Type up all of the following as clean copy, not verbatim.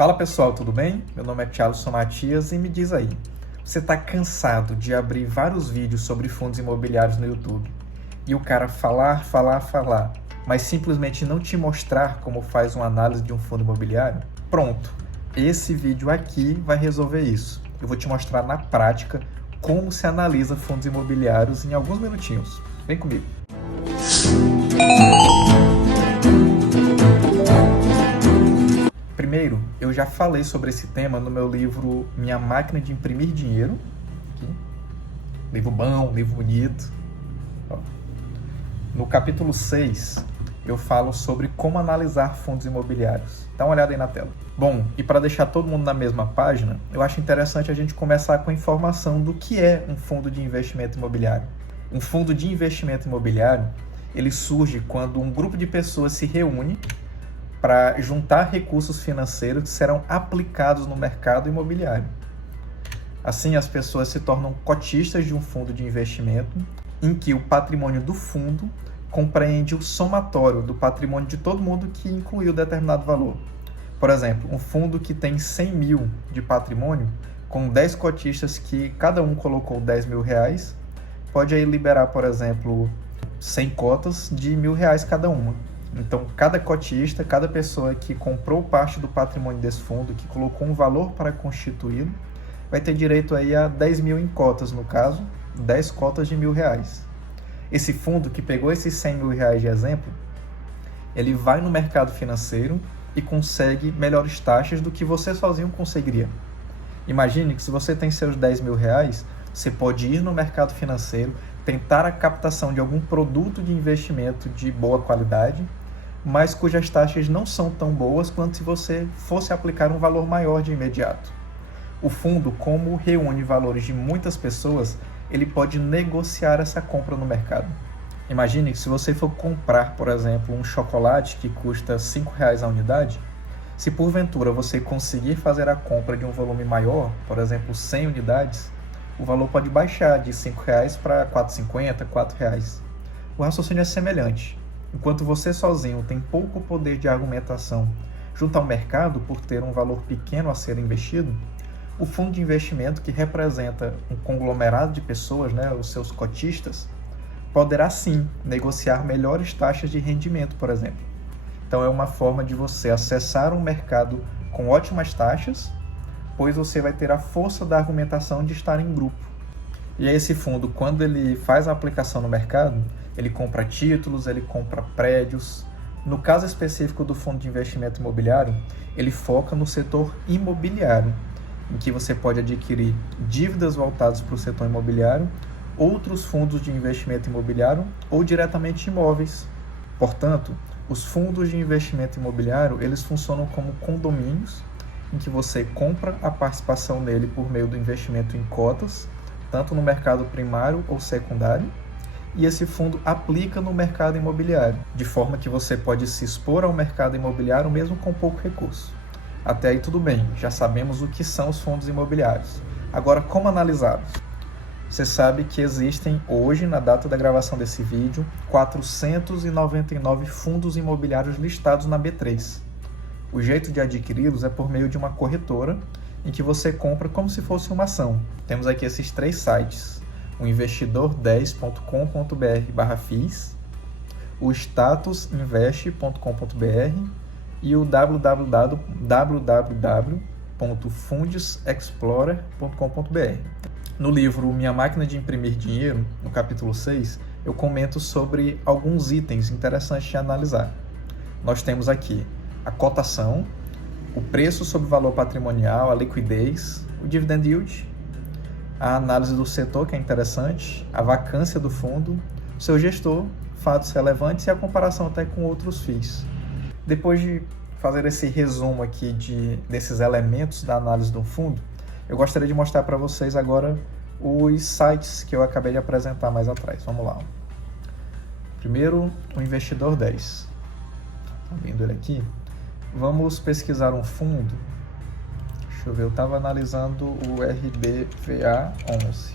Fala pessoal, tudo bem? Meu nome é Thiago Matias e me diz aí, você está cansado de abrir vários vídeos sobre fundos imobiliários no YouTube e o cara falar, mas simplesmente não te mostrar como faz uma análise de um fundo imobiliário? Pronto, esse vídeo aqui vai resolver isso. Eu vou te mostrar na prática como se analisa fundos imobiliários em alguns minutinhos. Vem comigo. Primeiro, eu já falei sobre esse tema no meu livro Minha Máquina de Imprimir Dinheiro. Aqui. Livro bom, livro bonito. Ó. No capítulo 6, eu falo sobre como analisar fundos imobiliários. Dá uma olhada aí na tela. Bom, e para deixar todo mundo na mesma página, eu acho interessante a gente começar com a informação do que é um fundo de investimento imobiliário. Um fundo de investimento imobiliário, ele surge quando um grupo de pessoas se reúne para juntar recursos financeiros que serão aplicados no mercado imobiliário. Assim, as pessoas se tornam cotistas de um fundo de investimento em que o patrimônio do fundo compreende o somatório do patrimônio de todo mundo que incluiu determinado valor. Por exemplo, um fundo que tem 100 mil de patrimônio, com 10 cotistas que cada um colocou 10 mil reais, pode aí liberar, por exemplo, 100 cotas de R$1.000 cada uma. Então, cada cotista, cada pessoa que comprou parte do patrimônio desse fundo, que colocou um valor para constituí-lo, vai ter direito aí a 10 mil em cotas, no caso, 10 cotas de R$1.000. Esse fundo que pegou esses 100 mil reais de exemplo, ele vai no mercado financeiro e consegue melhores taxas do que você sozinho conseguiria. Imagine que se você tem seus 10 mil reais, você pode ir no mercado financeiro, tentar a captação de algum produto de investimento de boa qualidade, mas cujas taxas não são tão boas quanto se você fosse aplicar um valor maior de imediato. O fundo, como reúne valores de muitas pessoas, ele pode negociar essa compra no mercado. Imagine que se você for comprar, por exemplo, um chocolate que custa R$5 a unidade, se porventura você conseguir fazer a compra de um volume maior, por exemplo, 100 unidades, o valor pode baixar de R$5 para R$4,50, R$4. O raciocínio é semelhante. Enquanto você sozinho tem pouco poder de argumentação junto ao mercado por ter um valor pequeno a ser investido, o fundo de investimento, que representa um conglomerado de pessoas, os seus cotistas, poderá sim negociar melhores taxas de rendimento, por exemplo. Então é uma forma de você acessar um mercado com ótimas taxas, pois você vai ter a força da argumentação de estar em grupo. E aí esse fundo, quando ele faz a aplicação no mercado, ele compra títulos, ele compra prédios. No caso específico do fundo de investimento imobiliário, ele foca no setor imobiliário, em que você pode adquirir dívidas voltadas para o setor imobiliário, outros fundos de investimento imobiliário ou diretamente imóveis. Portanto, os fundos de investimento imobiliário, eles funcionam como condomínios, em que você compra a participação nele por meio do investimento em cotas, tanto no mercado primário ou secundário, e esse fundo aplica no mercado imobiliário, de forma que você pode se expor ao mercado imobiliário mesmo com pouco recurso. Até aí tudo bem, já sabemos o que são os fundos imobiliários. Agora, como analisá-los? Você sabe que existem hoje, na data da gravação desse vídeo, 499 fundos imobiliários listados na B3. O jeito de adquiri-los é por meio de uma corretora, em que você compra como se fosse uma ação. Temos aqui esses 3 sites, o investidor10.com.br/FIIs, o statusinvest.com.br e o www.fundesexplorer.com.br. No livro Minha Máquina de Imprimir Dinheiro, no capítulo 6, eu comento sobre alguns itens interessantes de analisar. Nós temos aqui a cotação, o preço sobre o valor patrimonial, a liquidez, o dividend yield, a análise do setor, que é interessante, a vacância do fundo, o seu gestor, fatos relevantes e a comparação até com outros FIIs. Depois de fazer esse resumo aqui desses elementos da análise do fundo, eu gostaria de mostrar para vocês agora os sites que eu acabei de apresentar mais atrás. Vamos lá. Primeiro, o Investidor 10. Tá vendo ele aqui? Vamos pesquisar um fundo. Deixa eu ver, eu estava analisando o RBVA11.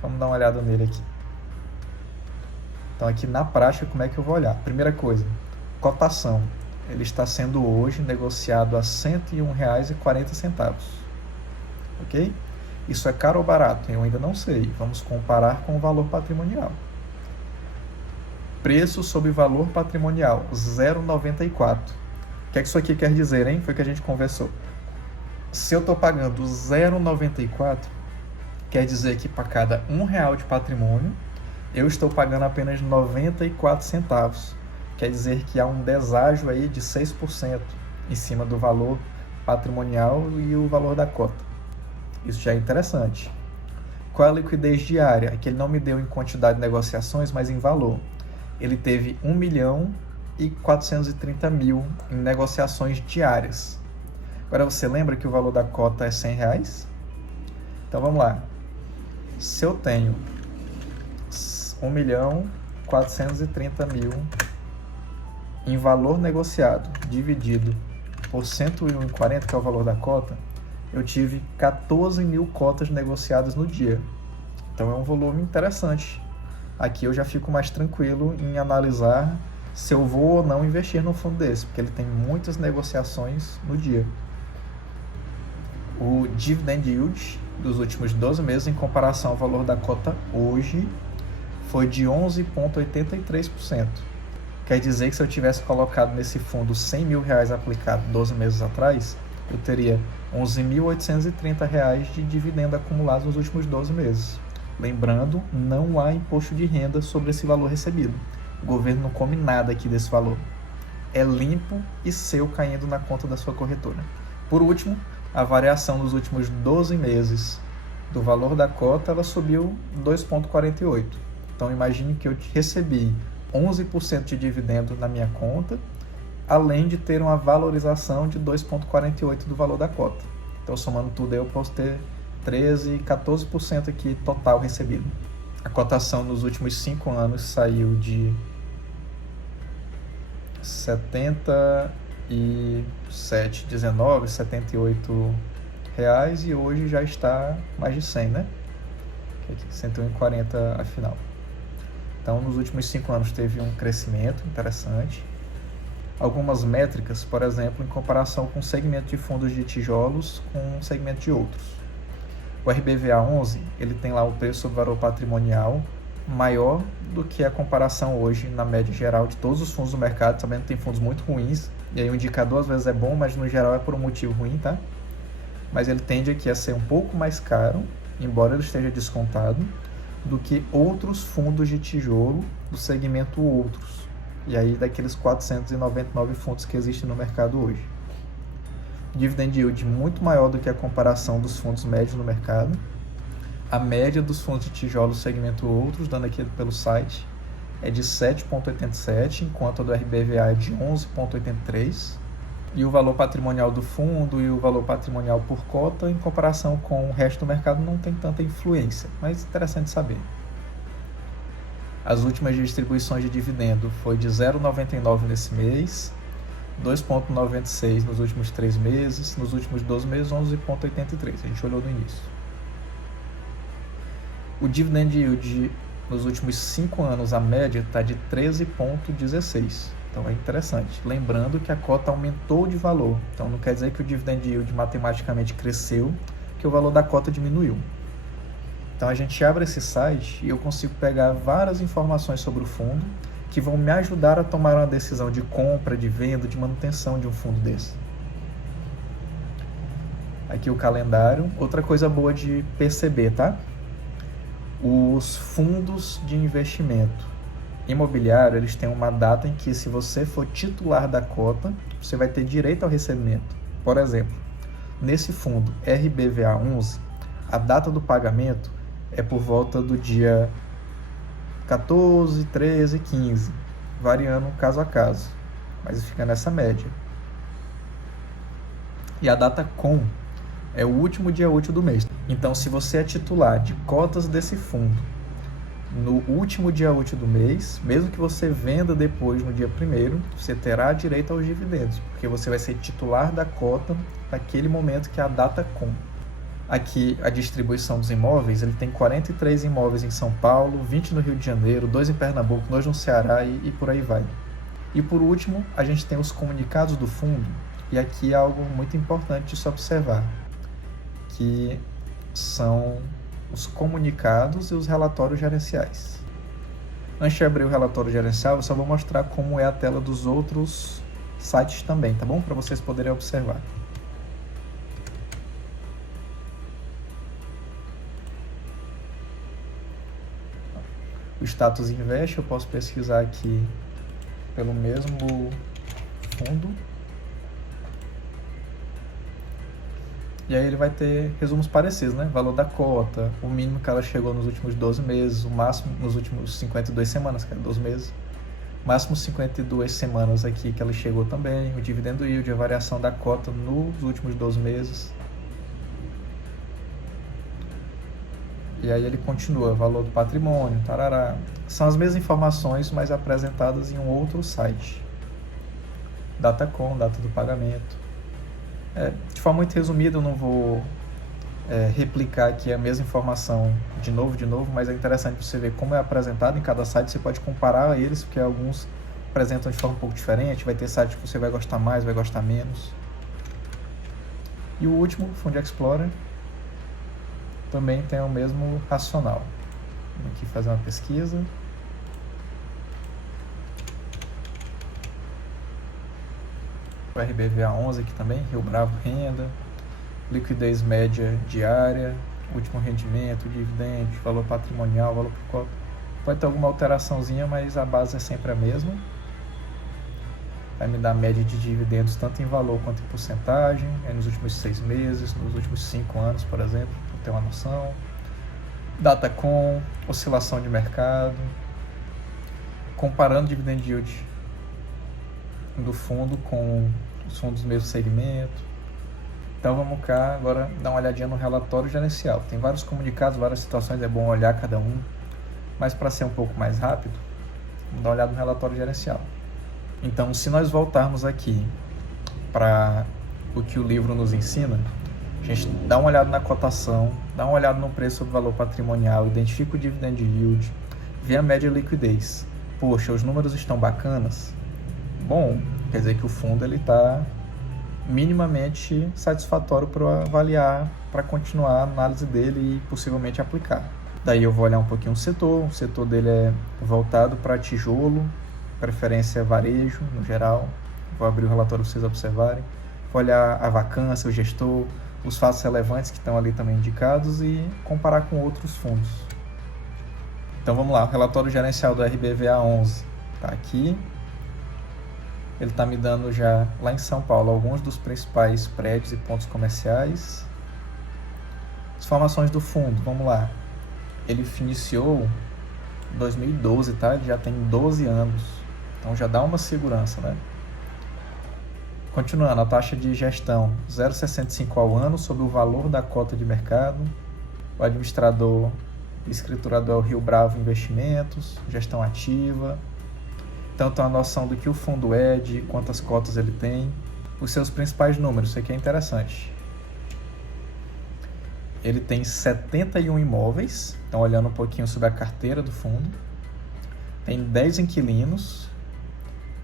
Vamos dar uma olhada nele aqui. Então aqui na prática, como é que eu vou olhar? Primeira coisa, cotação. ele está sendo hoje negociado a R$ 101,40. Ok? Isso é caro ou barato? Eu ainda não sei. Vamos comparar com o valor patrimonial. Preço sobre valor patrimonial, 0,94. O que é que isso aqui quer dizer, hein? Foi o que a gente conversou. Se eu estou pagando 0,94, quer dizer que para cada R$1 de patrimônio, eu estou pagando apenas 94 centavos. Quer dizer que há um deságio aí de 6% em cima do valor patrimonial e o valor da cota. Isso já é interessante. Qual é a liquidez diária? Aqui ele não me deu em quantidade de negociações, mas em valor. Ele teve 1.430.000 em negociações diárias. Agora você lembra que o valor da cota é R$100? Então vamos lá. Se eu tenho 1.430.000 em valor negociado dividido por 101,40, que é o valor da cota, eu tive 14.000 cotas negociadas no dia. Então é um volume interessante. Aqui eu já fico mais tranquilo em analisar se eu vou ou não investir num fundo desse, porque ele tem muitas negociações no dia. O dividend yield dos últimos 12 meses em comparação ao valor da cota hoje foi de 11,83%. Quer dizer que se eu tivesse colocado nesse fundo R$100.000 aplicado 12 meses atrás, eu teria R$11.830 de dividendo acumulado nos últimos 12 meses. Lembrando, não há imposto de renda sobre esse valor recebido. O governo não come nada aqui desse valor. É limpo e seu caindo na conta da sua corretora. Por último, a variação nos últimos 12 meses do valor da cota, ela subiu 2,48. Então imagine que eu recebi 11% de dividendo na minha conta, além de ter uma valorização de 2,48 do valor da cota. Então somando tudo eu posso ter 13%, 14% aqui total recebido. A cotação nos últimos 5 anos saiu de 77,19, 78 reais e hoje já está mais de 100, né? Aqui, 101,40 afinal. Então, nos últimos 5 anos teve um crescimento interessante. Algumas métricas, por exemplo, em comparação com o segmento de fundos de tijolos com o segmento de outros. O RBVA 11, ele tem lá o preço sobre valor patrimonial maior do que a comparação hoje na média geral de todos os fundos do mercado, sabendo que tem fundos muito ruins, e aí o indicador às vezes é bom, mas no geral é por um motivo ruim, tá? Mas ele tende aqui a ser um pouco mais caro, embora ele esteja descontado, do que outros fundos de tijolo do segmento outros, e aí daqueles 499 fundos que existem no mercado hoje. Dividend yield muito maior do que a comparação dos fundos médios no mercado. A média dos fundos de tijolo segmento outros, dando aqui pelo site, é de 7,87, enquanto a do RBVA é de 11,83. E o valor patrimonial do fundo e o valor patrimonial por cota, em comparação com o resto do mercado, não tem tanta influência, mas interessante saber. As últimas distribuições de dividendo foi de 0,99 nesse mês, 2,96 nos últimos 3 meses, nos últimos 12 meses 11,83, a gente olhou no início. O dividend yield nos últimos 5 anos, a média está de 13,16, então é interessante. Lembrando que a cota aumentou de valor, então não quer dizer que o dividend yield matematicamente cresceu, que o valor da cota diminuiu. Então a gente abre esse site e eu consigo pegar várias informações sobre o fundo, que vão me ajudar a tomar uma decisão de compra, de venda, de manutenção de um fundo desse. Aqui o calendário. Outra coisa boa de perceber, tá? Os fundos de investimento imobiliário, eles têm uma data em que, se você for titular da cota, você vai ter direito ao recebimento. Por exemplo, nesse fundo RBVA 11, a data do pagamento é por volta do dia 14, 13, 15, variando caso a caso, mas fica nessa média. E a data com é o último dia útil do mês. Então, se você é titular de cotas desse fundo no último dia útil do mês, mesmo que você venda depois no dia 1º, você terá direito aos dividendos, porque você vai ser titular da cota naquele momento que é a data com. Aqui a distribuição dos imóveis, ele tem 43 imóveis em São Paulo, 20 no Rio de Janeiro, 2 em Pernambuco, 2 no Ceará e por aí vai. E por último, a gente tem os comunicados do fundo, e aqui é algo muito importante de se observar, que são os comunicados e os relatórios gerenciais. Antes de abrir o relatório gerencial, eu só vou mostrar como é a tela dos outros sites também, tá bom? Para vocês poderem observar. O status invest, eu posso pesquisar aqui pelo mesmo fundo. E aí ele vai ter resumos parecidos, né? Valor da cota, o mínimo que ela chegou nos últimos 12 meses, o máximo nos últimos 52 semanas, que é 12 meses. Máximo 52 semanas aqui que ela chegou também, o dividendo yield, a variação da cota nos últimos 12 meses. E aí ele continua, valor do patrimônio, tarará. São as mesmas informações, mas apresentadas em um outro site. Datacom, data do pagamento. De forma muito resumida, eu não vou replicar aqui a mesma informação de novo, mas é interessante você ver como é apresentado em cada site. Você pode comparar eles, porque alguns apresentam de forma um pouco diferente. Vai ter sites que você vai gostar mais, vai gostar menos. E o último, Fund Explorer, também tem o mesmo racional. Vou aqui fazer uma pesquisa. O RBVA 11 aqui também, Rio Bravo Renda, liquidez média diária, último rendimento, dividendo, valor patrimonial, valor por cota. Pode ter alguma alteraçãozinha, mas a base é sempre a mesma. Vai me dar média de dividendos tanto em valor quanto em porcentagem, nos últimos 6 meses, nos últimos 5 anos, por exemplo, para ter uma noção. Datacom, oscilação de mercado, comparando dividend yield do fundo com os fundos do mesmo segmento. Então vamos cá agora dar uma olhadinha no relatório gerencial. Tem vários comunicados, várias situações, é bom olhar cada um, mas para ser um pouco mais rápido, vamos dar uma olhada no relatório gerencial. Então, se nós voltarmos aqui para o que o livro nos ensina, a gente dá uma olhada na cotação, dá uma olhada no preço sobre valor patrimonial, identifica o dividend yield, vê a média liquidez. Poxa, os números estão bacanas? Bom, quer dizer que o fundo está minimamente satisfatório para avaliar, para continuar a análise dele e possivelmente aplicar. Daí eu vou olhar um pouquinho o setor dele é voltado para tijolo, preferência varejo no geral. Vou abrir o relatório para vocês observarem. Vou olhar a vacância, o gestor, os fatos relevantes que estão ali também indicados e comparar com outros fundos. Então vamos lá, o relatório gerencial do RBVA 11 está aqui. Ele está me dando já, lá em São Paulo, alguns dos principais prédios e pontos comerciais. As formações do fundo, vamos lá. Ele iniciou em 2012, tá? Ele já tem 12 anos. Então já dá uma segurança, né? Continuando, a taxa de gestão 0,65 ao ano sobre o valor da cota de mercado. O administrador e escriturador é o Rio Bravo Investimentos, gestão ativa. Então tem uma noção do que o fundo é, de quantas cotas ele tem, os seus principais números, isso aqui é interessante. Ele tem 71 imóveis, então olhando um pouquinho sobre a carteira do fundo, tem 10 inquilinos,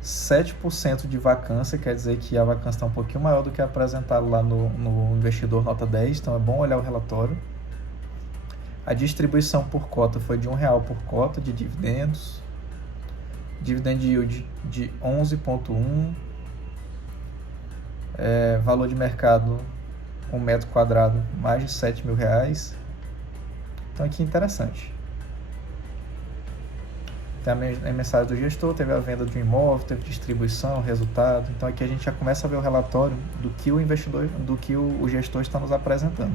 7% de vacância, quer dizer que a vacância está um pouquinho maior do que apresentado lá no investidor nota 10, então é bom olhar o relatório. A distribuição por cota foi de R$1 por cota de dividendos. Dividend yield de 11,1, valor de mercado 1 metro quadrado mais de R$7.000. Então aqui é interessante. Tem a mensagem do gestor, teve a venda de um imóvel, teve distribuição, resultado. Então aqui a gente já começa a ver o relatório do que o investidor, do que o gestor está nos apresentando.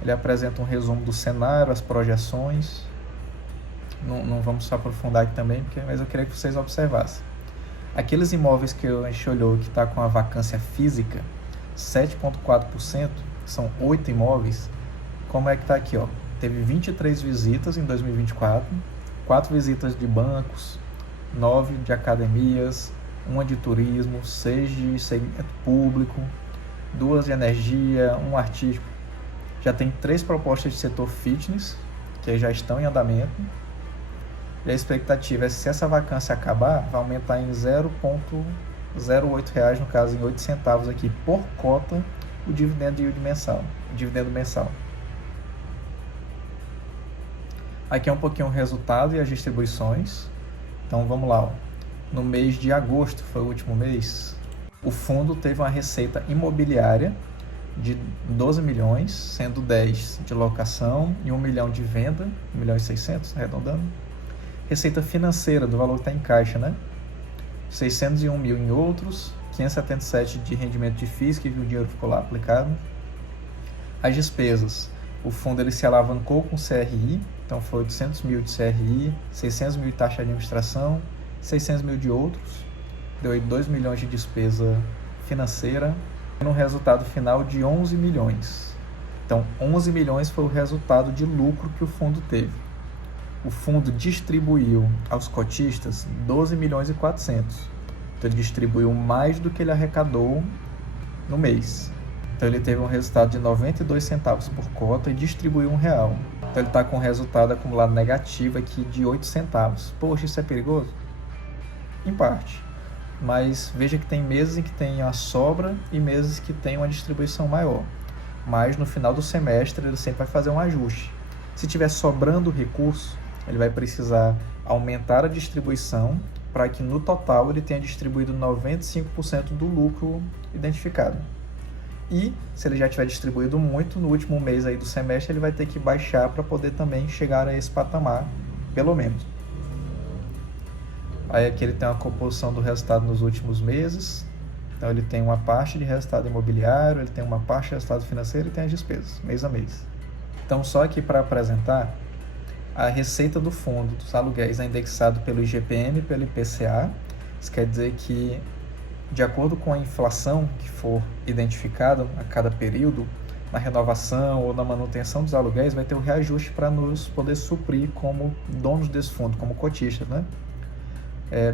Ele apresenta um resumo do cenário, as projeções. Não vamos se aprofundar aqui também, mas eu queria que vocês observassem. Aqueles imóveis que a gente olhou que está com a vacância física, 7,4%, são 8 imóveis. Como é que está aqui? Ó? Teve 23 visitas em 2024, 4 visitas de bancos, 9 de academias, 1 de turismo, 6 de segmento público, 2 de energia, 1 artístico. Já tem 3 propostas de setor fitness, que já estão em andamento. E a expectativa é que se essa vacância acabar, vai aumentar em 0,08 reais, no caso em 8 centavos aqui por cota, o dividendo yield mensal, o dividendo mensal. Aqui é um pouquinho o resultado e as distribuições. Então vamos lá. No mês de agosto, foi o último mês, o fundo teve uma receita imobiliária de 12 milhões, sendo 10 de locação e 1 milhão de venda, 1 milhão e 600, arredondando. Receita financeira, do valor que está em caixa, né? 601 mil em outros, 577 de rendimento de FIIs, que o dinheiro ficou lá aplicado. As despesas, o fundo ele se alavancou com CRI, então foi 800 mil de CRI, 600 mil de taxa de administração, 600 mil de outros, deu aí 2 milhões de despesa financeira, no resultado final de 11 milhões. Então, 11 milhões foi o resultado de lucro que o fundo teve. O fundo distribuiu aos cotistas 12 milhões e 400. Então, ele distribuiu mais do que ele arrecadou no mês. Então, ele teve um resultado de 92 centavos por cota e distribuiu R$1. Então, ele está com um resultado acumulado negativo aqui de 8 centavos. Poxa, isso é perigoso? Em parte. Mas veja que tem meses em que tem a sobra e meses que tem uma distribuição maior. Mas no final do semestre ele sempre vai fazer um ajuste. Se tiver sobrando recurso, ele vai precisar aumentar a distribuição para que no total ele tenha distribuído 95% do lucro identificado. E se ele já tiver distribuído muito, no último mês aí do semestre ele vai ter que baixar para poder também chegar a esse patamar, pelo menos. Aí aqui ele tem uma composição do resultado nos últimos meses. Então ele tem uma parte de resultado imobiliário, ele tem uma parte de resultado financeiro e tem as despesas, mês a mês. Então só aqui para apresentar, a receita do fundo dos aluguéis é indexado pelo IGPM e pelo IPCA. Isso quer dizer que, de acordo com a inflação que for identificada a cada período, na renovação ou na manutenção dos aluguéis, vai ter um reajuste para nos poder suprir como donos desse fundo, como cotistas, né?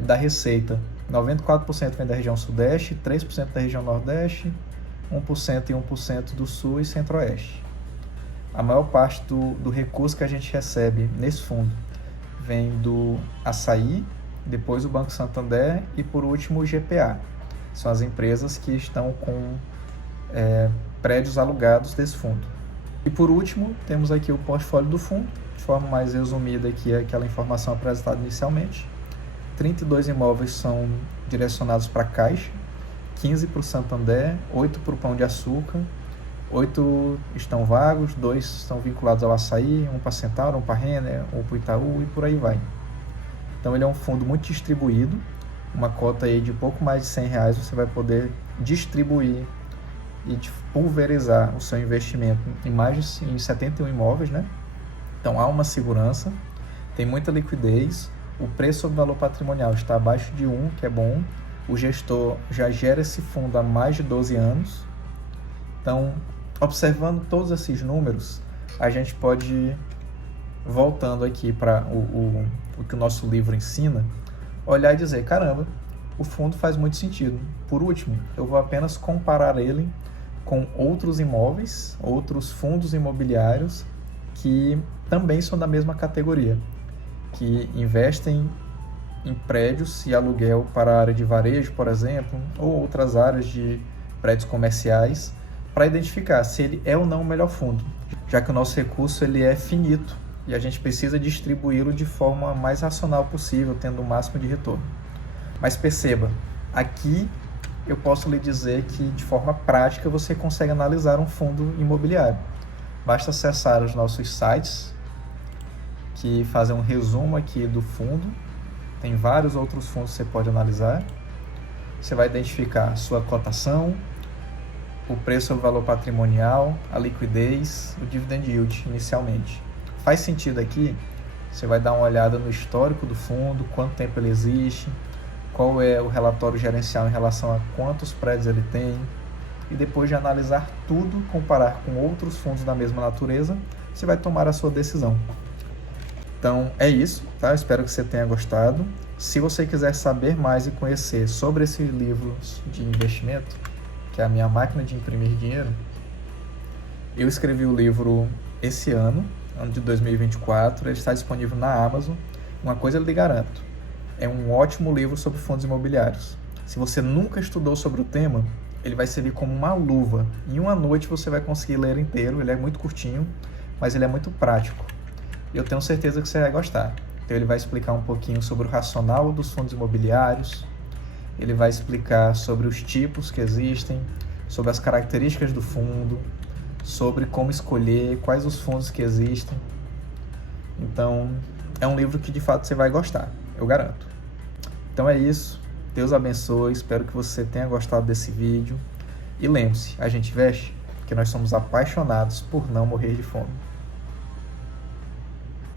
Da receita, 94% vem da região Sudeste, 3% da região Nordeste, 1% e 1% do Sul e Centro-Oeste. A maior parte do recurso que a gente recebe nesse fundo vem do Açaí, depois o Banco Santander e, por último, o GPA. São as empresas que estão com prédios alugados desse fundo. E, por último, temos aqui o portfólio do fundo, de forma mais resumida aqui, aquela informação apresentada inicialmente. 32 imóveis são direcionados para a Caixa, 15 para o Santander, 8 para o Pão de Açúcar, 8 estão vagos, 2 estão vinculados ao Açaí, 1 para a Centauro, 1 para a Renner, 1 para o Itaú e por aí vai. Então ele é um fundo muito distribuído, uma cota aí de pouco mais de R$100 você vai poder distribuir e pulverizar o seu investimento em 71 imóveis, né? Então há uma segurança, tem muita liquidez. O preço sobre valor patrimonial está abaixo de 1, que é bom. O gestor já gera esse fundo há mais de 12 anos. Então, observando todos esses números, a gente pode ir voltando aqui para o que o nosso livro ensina, olhar e dizer, caramba, o fundo faz muito sentido. Por último, eu vou apenas comparar ele com outros imóveis, outros fundos imobiliários que também são da mesma categoria, que investem em prédios e aluguel para a área de varejo, por exemplo, ou outras áreas de prédios comerciais, para identificar se ele é ou não o melhor fundo, já que o nosso recurso ele é finito e a gente precisa distribuí-lo de forma mais racional possível, tendo o máximo de retorno. Mas perceba, aqui eu posso lhe dizer que de forma prática você consegue analisar um fundo imobiliário. Basta acessar os nossos sites, que fazem um resumo aqui do fundo. Tem vários outros fundos que você pode analisar. Você vai identificar sua cotação, o preço sobre valor patrimonial, a liquidez, o dividend yield inicialmente. Faz sentido aqui? Você vai dar uma olhada no histórico do fundo, quanto tempo ele existe, qual é o relatório gerencial em relação a quantos prédios ele tem, e depois de analisar tudo, comparar com outros fundos da mesma natureza, você vai tomar a sua decisão. Então é isso, tá? Espero que você tenha gostado. Se você quiser saber mais e conhecer sobre esse livro de investimento, que é a minha máquina de imprimir dinheiro, eu escrevi o livro esse ano de 2024, ele está disponível na Amazon. uma coisa eu lhe garanto, é um ótimo livro sobre fundos imobiliários. Se você nunca estudou sobre o tema, ele vai servir como uma luva. Em uma noite você vai conseguir ler ele inteiro, ele é muito curtinho, mas ele é muito prático. Eu tenho certeza que você vai gostar. Então ele vai explicar um pouquinho sobre o racional dos fundos imobiliários, ele vai explicar sobre os tipos que existem, sobre as características do fundo, sobre como escolher, quais os fundos que existem. Então, é um livro que de fato você vai gostar, eu garanto. Então é isso, Deus abençoe, espero que você tenha gostado desse vídeo. E lembre-se, a gente veste porque nós somos apaixonados por não morrer de fome.